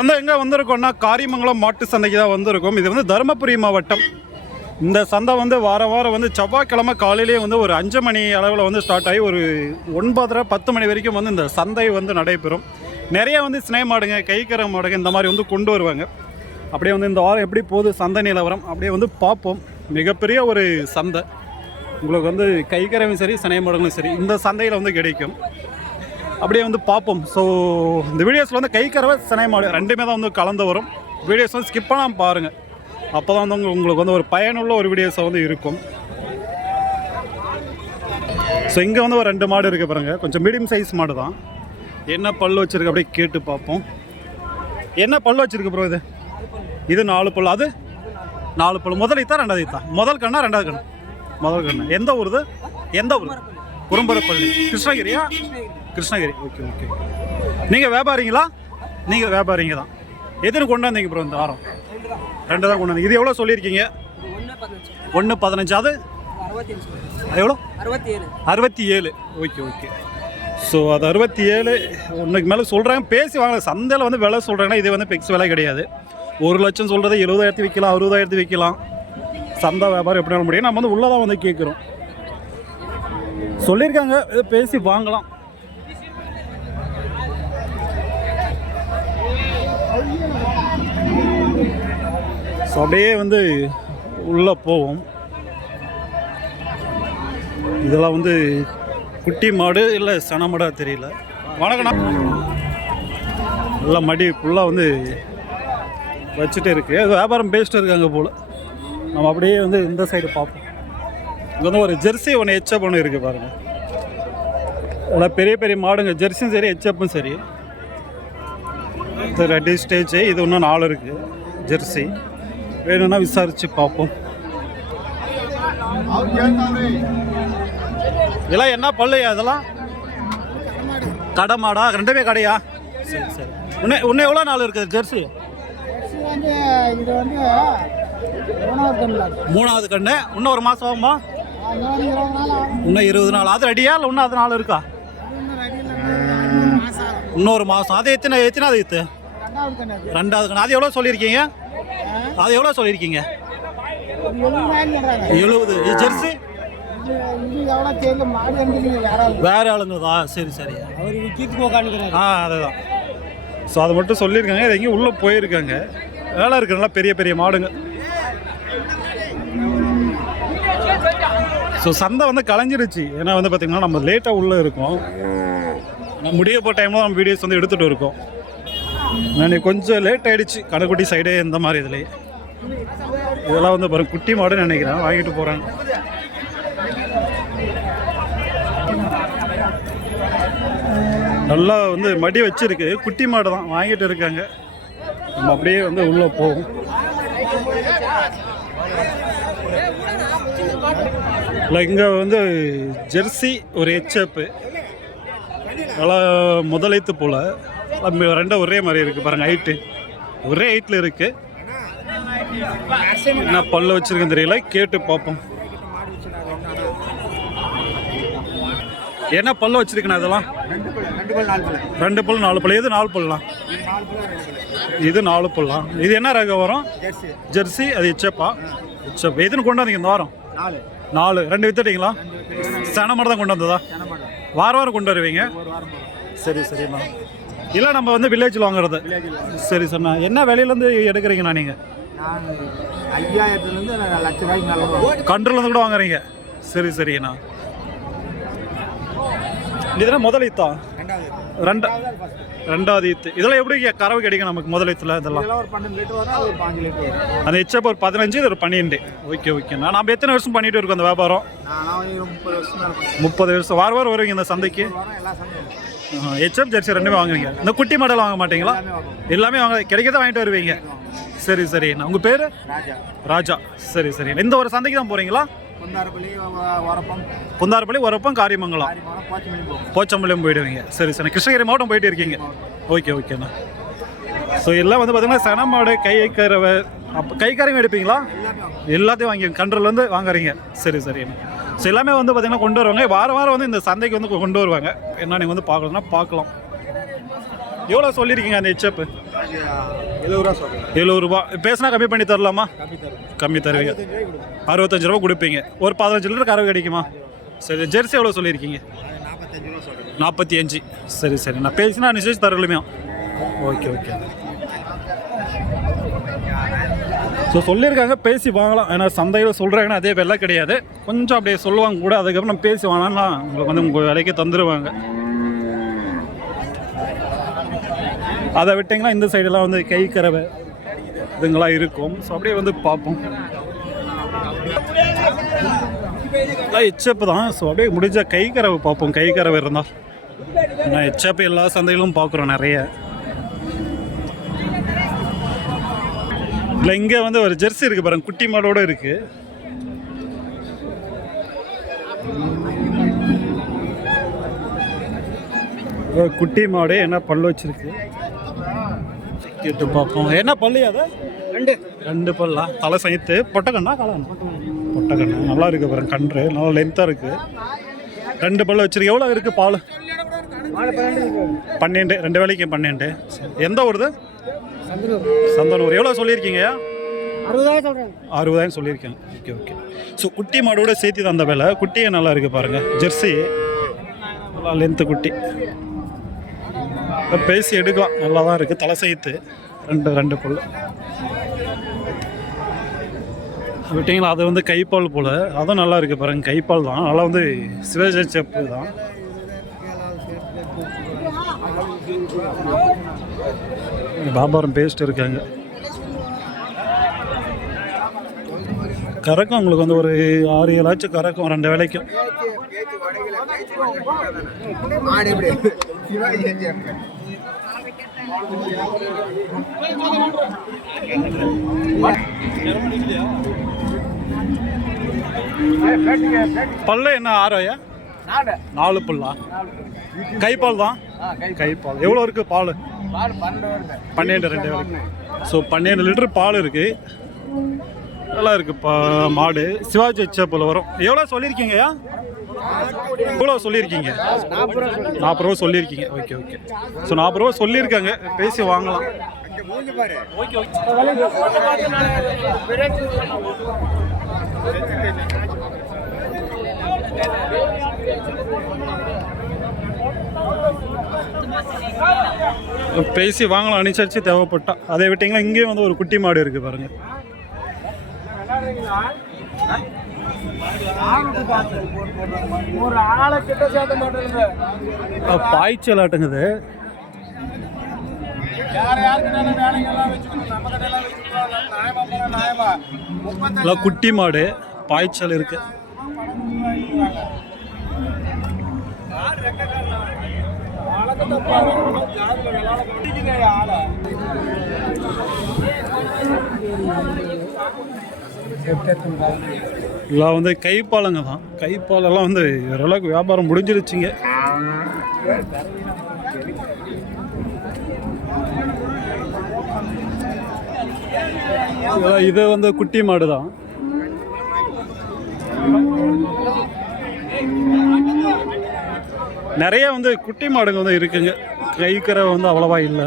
வந்து எங்கே வந்திருக்கோம்னா காரியமங்கலம் மாட்டு சந்தைக்கு தான் வந்திருக்கோம். இது வந்து தருமபுரி மாவட்டம். இந்த சந்தை வந்து வாரம் வந்து செவ்வாய்க்கிழமை காலையிலேயே வந்து ஒரு 5 மணி அளவில் வந்து ஸ்டார்ட் ஆகி ஒரு 9:30-10 மணி வரைக்கும் வந்து இந்த சந்தை வந்து நடைபெறும். நிறைய வந்து சினை மாடுங்க, கைக்கரை மாடுங்க இந்த மாதிரி வந்து கொண்டு வருவாங்க. அப்படியே வந்து இந்த வாரம் எப்படி போகுது சந்தை நிலவரம் அப்படியே வந்து பார்ப்போம். மிகப்பெரிய ஒரு சந்தை, உங்களுக்கு வந்து கைக்கரையும் சரி சினை மாடுகளும் சரி இந்த சந்தையில் வந்து கிடைக்கும். அப்படியே வந்து பார்ப்போம். ஸோ இந்த வீடியோஸில் வந்து கைக்கறவை சினை மாடு ரெண்டுமே தான் வந்து கலந்து வரும். வீடியோஸ் வந்து ஸ்கிப் பண்ணாமல் பாருங்கள், அப்போ தான் வந்து உங்களுக்கு வந்து ஒரு பயனுள்ள ஒரு வீடியோஸாக வந்து இருக்கும். ஸோ இங்கே வந்து ஒரு 2 மாடு இருக்குது பாருங்கள், கொஞ்சம் மீடியம் சைஸ் மாடு தான். என்ன பல் வச்சுருக்கு அப்படியே கேட்டு பார்ப்போம். என்ன பல் வச்சுருக்கு ப்ரோ? இது 4 பல், அது 4 பல். முதல் ஈத்தா ரெண்டாவது ஈத்தா? முதல் கண்ணா ரெண்டாவது கண்ணா? முதல் கண்ணா. எந்த ஊர் இது? எந்த ஊர்? குறும்பரப்பள்ளி. கிருஷ்ணகிரியா? கிருஷ்ணகிரி. Okay okay. நீங்கள் வியாபாரிங்களா? நீங்கள் வியாபாரிங்க தான். எத்தனை கொண்டு வந்தீங்க ப்ரோ இந்த வாரம்? 2 தான் கொண்டு வந்தீங்க. இது எவ்வளோ சொல்லியிருக்கீங்க? 1.15. அது எவ்வளோ? 67. Okay okay. ஸோ அது 67. ஒன்றுக்கு மேலே சொல்கிறாங்க, பேசி வாங்க. சந்தையில் வந்து விலை சொல்கிறாங்கன்னா இது வந்து ஃபிக்ஸ் விலை கிடையாது. 1 லட்சம் சொல்கிறது 70,000 விற்கலாம், 60,000 விற்கலாம். சந்தை வியாபாரம் எப்படி பண்ண முடியும்? நம்ம வந்து உள்ளே தான் வந்து கேட்குறோம். சொல்லியிருக்காங்க, இதை பேசி வாங்கலாம். ஸோ அப்படியே வந்து உள்ளே போவோம். இதெல்லாம் வந்து குட்டி மாடு இல்லை சன மாடா தெரியல. வணக்கண்ணா. நல்லா மடி ஃபுல்லாக வந்து வச்சுட்டு இருக்குது. அது வியாபாரம் பேசிட்டு இருக்காங்க போல். நம்ம அப்படியே வந்து இந்த சைடு பார்ப்போம். இங்கே வந்து ஒரு ஜெர்சி ஒன்று ஹெச்எப் ஒன்று இருக்குது பாருங்கள். அதெல்லாம் பெரிய பெரிய மாடுங்க, ஜெர்சியும் சரி ஹெச்எப்பும் சரி. இது 2 ஸ்டேஜ், இது இன்னும் 4 இருக்குது ஜெர்சி. வேணும்னா விசாரித்து பார்ப்போம். இதெல்லாம் என்ன பல்லையா? இதெல்லாம் கடை மாடா? ரெண்டுமே கடையா? சரி சரி. இன்னும் எவ்வளோ நாள் இருக்குது ஜெர்சி? மூணாவது கண்ணு. இன்னும் 1 மாதம் ஆகுமா? இன்னும் 20 நாள். அது ரெடியா இல்லை இன்னும் அது நாள் இருக்கா? இன்னொரு மாதம். அது எத்தனாவது இது? 2வது கண்ணு. அது எவ்வளோ சொல்லியிருக்கீங்க? அது எவ்வளோ சொல்லியிருக்கீங்க? 70. ஜெர்சி வேற ஆளுங்க தான். சரி சரி. அதுதான். ஸோ அதை மட்டும் சொல்லியிருக்காங்க. இது எங்கேயும் உள்ளே போயிருக்காங்க. வேலை இருக்கிறனால பெரிய பெரிய மாடுங்க. ஸோ சந்தை வந்து கலைஞ்சிருச்சு. ஏன்னா வந்து பார்த்திங்கன்னா நம்ம லேட்டாக உள்ளே இருக்கோம். நம்ம முடிய போகிற டைமில் நம்ம வீடியோஸ் வந்து எடுத்துகிட்டு இருக்கோம். நான் கொஞ்சம் லேட் ஆகிடுச்சு. கடைக்குட்டி சைடே இந்த மாதிரி இதுலேயே இதெல்லாம் வந்து பாருங்க குட்டி மாடுன்னு நினைக்கிறேன். வாங்கிட்டு போகிறாங்க. நல்லா வந்து மடி வச்சிருக்கு. குட்டி மாடு தான் வாங்கிட்டு இருக்காங்க. நம்ம அப்படியே வந்து உள்ளே போவோம். இல்லை இங்கே வந்து ஜெர்சி ஒரு ஹெச்எப்பு நல்லா முதலைத்து போல். 2 ஒரே மாதிரி இருக்குது பாருங்கள். ஹைட்டு ஒரே ஹைட்டில் இருக்குது. என்ன பல்ல வச்சுருக்கேன்னு தெரியல, கேட்டு பார்ப்போம். என்ன பல்ல வச்சுருக்கேண்ணா? இதெல்லாம் 2 பல் 4 பல். எது 4 பல்லாம்? இது 4 பல்லாம். இது என்ன ரகம் வரும்? ஜெர்சி. அது ஹெச்எப்பா? ஹெச்எப். எதுன்னு கொண்டு வந்தீங்க இந்த வாரம்? 4. 2 வித்துட்டீங்களா? சன மாடு தான் கொண்டு வந்ததா? வாரம் கொண்டு வருவீங்க? சரி சரிண்ணா. இல்லை நம்ம வந்து வில்லேஜில் வாங்குறது. சரி சரிண்ணா. என்ன விலையிலேருந்து எடுக்கிறீங்கண்ணா நீங்கள்? 5000 1,00,000 கண்ட்ரோலேருந்து கூட வாங்குறீங்க? சரி சரிண்ணா. இதெல்லாம் முதல் ஈத்தா? ரெண்டாவது ஈத்து. இதெல்லாம் எப்படி கறவை கிடைக்கும் நமக்கு முதல் ஈத்தில்? இதெல்லாம் அந்த ஹெச்எப் ஒரு 15, இது ஒரு 12. ஓகே ஓகேண்ணா. நம்ம எத்தனை வருஷம் பண்ணிட்டு இருக்கோம் அந்த வியாபாரம்? 30 வருஷம். வாரம் வருவீங்க இந்த சந்தைக்கு? ஹெச்எப் ஜெர்சி 2மே வாங்குவீங்க. இந்த குட்டி மாடல் வாங்க மாட்டீங்களா? எல்லாமே வாங்க, கிடைக்கிறத வாங்கிட்டு வருவீங்க. சரி சரிண்ணா. உங்கள் பேர்? ராஜா. சரி சரி. இந்த ஒரு சந்தைக்கு தான் போகிறீங்களா? குந்தாரப்பள்ளி, ஒரப்பம், காரியமங்கலம், போச்சம்பள்ளியும் போயிடுவீங்க. சரி சரி. கிருஷ்ணகிரி மாவட்டம் போயிட்டு இருக்கீங்க. ஓகே ஓகேண்ணா. ஸோ எல்லாம் வந்து பார்த்தீங்கன்னா சன மாடு, கைக்கறவை, அப்போ கைக்கரையும் எடுப்பீங்களா? எல்லாத்தையும் வாங்கி கண்ட்ரோல்லேருந்து வாங்குறீங்க. சரி சரிண்ணா. ஸோ எல்லாமே வந்து பார்த்திங்கன்னா கொண்டு வருவாங்க. வாரம் வந்து இந்த சந்தைக்கு வந்து கொண்டு வருவாங்க. என்ன நீங்கள் வந்து பார்க்கணுன்னா பார்க்கலாம். எவ்வளோ சொல்லியிருக்கீங்க அந்த ஹெச்எப்? 70 ரூபா. பேசினா கம்மி பண்ணி தரலாமா? கம்மி தருவீங்க. 65 ரூபா கொடுப்பீங்க. ஒரு 15 லிட்டர் கறவை கிடைக்குமா? சரி. ஜெர்சி எவ்வளோ சொல்லியிருக்கீங்க? 45. சரி சரி. நான் பேசினா நிச்சயம் தரலுமே. Okay okay. ஸோ சொல்லியிருக்காங்க பேசி வாங்கலாம். ஏன்னா சந்தையில் சொல்கிறாங்கன்னா அதே விலை கிடையாது, கொஞ்சம் அப்படியே சொல்லுவாங்க கூட. அதுக்கப்புறம் நம்ம பேசி வாங்கினா உங்களுக்கு வந்து உங்கள் விலைக்கு தந்துடுவாங்க. அதை விட்டிங்கன்னா இந்த சைடெல்லாம் வந்து கை கறவை இதுங்களாம் இருக்கும். ஸோ அப்படியே வந்து பார்ப்போம். எச்சப்பு தான். ஸோ அப்படியே முடிஞ்ச கை கறவை பார்ப்போம். கை கறவை இருந்தால் ஏன்னா எச்சப்பு எல்லா சந்தையிலும் பார்க்குறோம் நிறைய. இல்லை இங்கே வந்து ஒரு ஜெர்சி இருக்குது பாருங்க, குட்டி மாடோடு இருக்குது. குட்டி மாடு என்ன பல்லு வச்சிருக்கு கேட்டு பார்ப்போம். என்ன பல்லு அதை? ரெண்டு பல்லா. தலை சைத்து. பொட்டக்கண்ணா காளான்? பொட்டக்கண்ணா. நல்லா இருக்குது பாருங்க, கன்று நல்லா லென்த்தாக இருக்குது. 2 பல்லு வச்சிருக்கு. எவ்வளோ இருக்குது பால்? 12. 2 வேலைக்கு 12. எந்த ஊருது? சந்தனூர். எவ்வளோ சொல்லியிருக்கீங்க? 60,000 சொல்லியிருக்கேன். Okay okay. ஸோ குட்டி மாடோட சேர்த்து தான் அந்த வேலை. குட்டியே நல்லா இருக்குது பாருங்கள். ஜெர்சி நல்லா லென்த்து குட்டி. பேசி எடுக்கலாம். நல்லா தான் இருக்குது. தலை சேர்த்து 2 பல்லு விட்டிங்களா. அது வந்து கைப்பால் போல். அதுவும் நல்லா இருக்குது பாருங்கள். கைப்பால் தான். நல்லா வந்து சிவஜ செப்பு தான். வியாபாரம் பேஸ்ட் இருக்காங்க. கறக்கும் உங்களுக்கு வந்து ஒரு 6-7 கறக்கும் 2 வேலைக்கும். பல்லு என்ன 6 4 பல்லா? கைப்பால் தான். கைப்பால் எவ்வளோ இருக்குது பால்? 12. 2 வேலைக்கு. ஸோ 12 லிட்டர் பால் இருக்குது. நல்லா இருக்குது மாடு. சிவாஜி செப்பில் வரும். எவ்வளோ சொல்லியிருக்கீங்கய்யா? எவ்வளோ சொல்லியிருக்கீங்க? 40 ரூபா சொல்லியிருக்கீங்க. Okay okay. ஸோ 40 ரூபா சொல்லியிருக்காங்க. பேசி வாங்கலாம். Okay okay. பேசி வாங்கலாம் அனுசரித்து தேவைப்பட்டா. அதை விட்டிங்கன்னா இங்கேயும் வந்து ஒரு குட்டி மாடு இருக்குது பாருங்கள். பாய்ச்சல் ஆட்டுங்குது. குட்டி மாடு பாய்ச்சல் இருக்கு. எல்லாம் வந்து கைப்பாலங்க தான். கைப்பாலெல்லாம் வந்து ஓரளவுக்கு வியாபாரம் முடிஞ்சிருச்சுங்க. இது வந்து குட்டி மாடு தான். நிறைய வந்து குட்டி மாடுங்க வந்து இருக்குங்க. கைக்கரை வந்து அவ்வளவா இல்லை.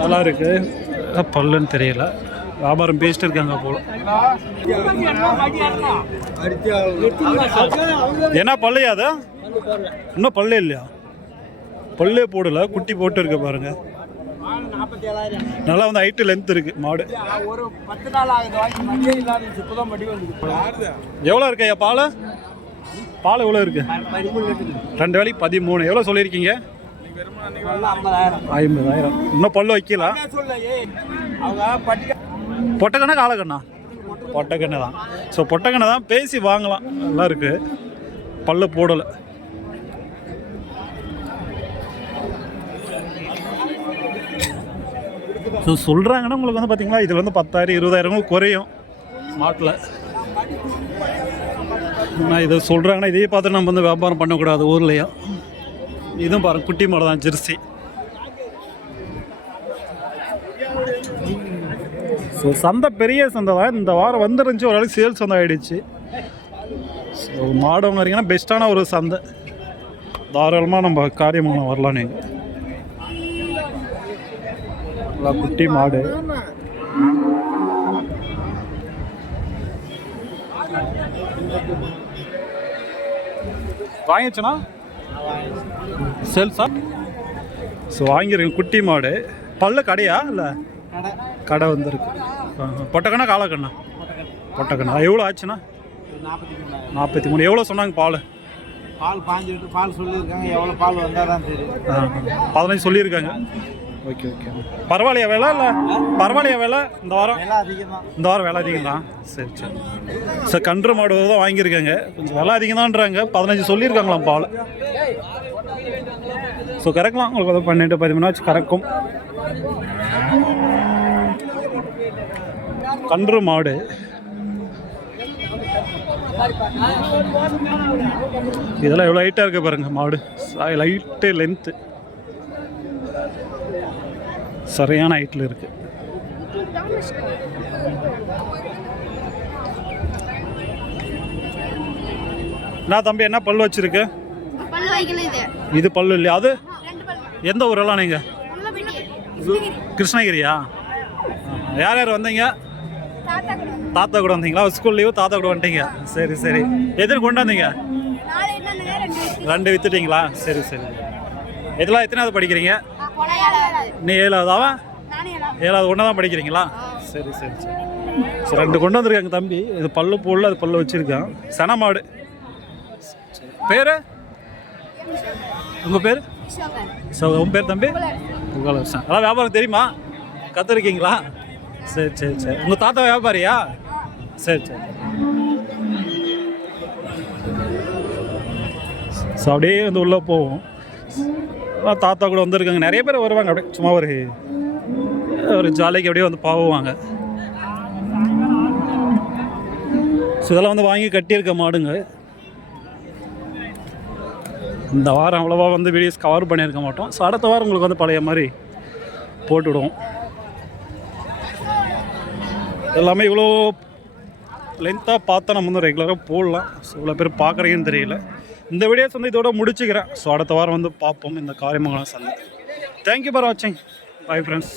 நல்லா இருக்கு. பல்லுன்னு தெரியல. வியாபாரம் பேசிட்டு இருக்காங்க போல. என்ன பல்லையா? அது இன்னும் பல்லே இல்லையா? பல்லே போடல. குட்டி போட்டு இருக்கு பாருங்க. நல்லா வந்து ஹைட்டு லென்த் இருக்கு மாடு. எவ்வளோ இருக்கையா பால்? பால் எவ்வளோ இருக்கு? 2 வேலைக்கு 13. எவ்வளோ சொல்லியிருக்கீங்க? 50,000. இன்னும் பல்லு வைக்கல. பொட்டக்கண்ணா காலக்கண்ணா? பொட்டக்கண்ணை தான். ஸோ பொட்டக்கண்ணை தான். பேசி வாங்கலாம். நல்லா இருக்கு. பல்லு போடலை. ஸோ சொல்கிறாங்கன்னா உங்களுக்கு வந்து பார்த்தீங்களா, இதில் வந்து 10,000 20,000 குறையும் மாட்டில். நான் இதை சொல்கிறாங்கன்னா இதையே பார்த்து நம்ம வந்து வியாபாரம் பண்ணக்கூடாது ஊர்லேயும். இதுவும் பாருங்கள் குட்டி மாடு தான். ஜெர்சி ஸோ சந்தை பெரிய சந்தை தான். இந்த வாரம் வந்துருந்துச்சு, ஒரு அளவுக்கு சேல்ஸ் வந்து ஆகிடுச்சு. ஸோ மாடு வாங்குறீங்கன்னா பெஸ்ட்டான ஒரு சந்தை. தாராளமாக நம்ம காரியமாக வரலாம். நீங்கள் குட்டி மாடு வாங்கிச்சுனா சேல்ஸா? ஸோ வாங்கியிருக்கேன் குட்டி மாடு. பல்லு கடையா இல்லை கடை வந்துருக்கு? பொட்டக்கண்ணா காலக்கண்ணா? பொட்டக்கண்ணா. எவ்வளோ ஆச்சுண்ணா? 43. எவ்வளோ சொன்னாங்க பால்? பால் 5 பால் சொல்லியிருக்காங்க. எவ்வளோ பால் வந்தால் தான் தெரியும். 15 சொல்லியிருக்காங்க. Okay okay. பரவாயில்லையா வேலை? இல்லை பரவாயில்லையா வேலை? இந்த வாரம் இந்த வாரம் வேலை அதிகம் தான். சரி சரி. சார் கன்று மாடு தான் வாங்கியிருக்காங்க. கொஞ்சம் விலை அதிகம் தான்றாங்க. 15 சொல்லியிருக்காங்களாம் பால். ஸோ கறக்கலாம். உங்களுக்கு வந்து 12-13 ஆச்சு கறக்கும். கன்று மாடு இதெல்லாம் எவ்வளோ ஹைட்டாக இருக்க பாருங்க. மாடு லைட்டு லென்த்து சரியான ஹைட்டில் இருக்கு. நான் தம்பி என்ன பல்லு வச்சிருக்கு? இது பல்லு இல்லையா? அது எந்த ஊரெல்லாம் நீங்கள்? கிருஷ்ணகிரியா? யார் யார் வந்தீங்க? தாத்தா கூட வந்தீங்களா? ஸ்கூல் லீவு தாத்தா கூட வந்துட்டீங்க. சரி சரி. எதிர கொண்டு வந்தீங்க? 2 வித்துட்டீங்களா? சரி சரி. இதெல்லாம் எத்தனாவது படிக்கிறீங்க? நீ 7ஆவதா? 7ஆவது ஒன்றா தான் படிக்கிறீங்களா? சரி சரி சரி. சரி 2 கொண்டு வந்திருக்காங்க தம்பி. இது பல்லு போடல, அது பல்லு வச்சுருக்கான். சன மாடு. பேர்? உங்கள் பேர்? உங்கள் பேர் தம்பி? புகழரசன். அதான் வியாபாரம் தெரியுமா? கற்றுருக்கீங்களா? சரி சரி சரி. உங்கள் தாத்தா வியாபாரியா? சரி சரி. ஸோ அப்படியே வந்து உள்ளே போவோம். தாத்தா கூட வந்திருக்காங்க. நிறைய பேர் வருவாங்க. அப்படியே சும்மா ஒரு ஜாலிக்கு அப்படியே வந்து பாவுவாங்க. ஸோ இதெல்லாம் வந்து வாங்கி கட்டியிருக்க மாடுங்க. இந்த வாரம் அவ்வளோவா வந்து வீடியோஸ் கவர் பண்ணியிருக்க மாட்டோம். ஸோ அடுத்த வாரம் உங்களுக்கு வந்து பழைய மாதிரி போட்டுவிடுவோம். எல்லாமே இவ்வளோ லென்த்தாக பார்த்தா நம்ம வந்து ரெகுலராக போடலாம். ஸோ இவ்வளோ பேர் பார்க்குறீங்கன்னு தெரியல. இந்த வீடியோஸ் வந்து இதோட முடிச்சுக்கிறேன். ஸோ அடுத்த வாரம் வந்து பார்ப்போம் இந்த காரியமங்கலம் சந்தை. தேங்க்யூ ஃபார் வாட்சிங். Bye friends.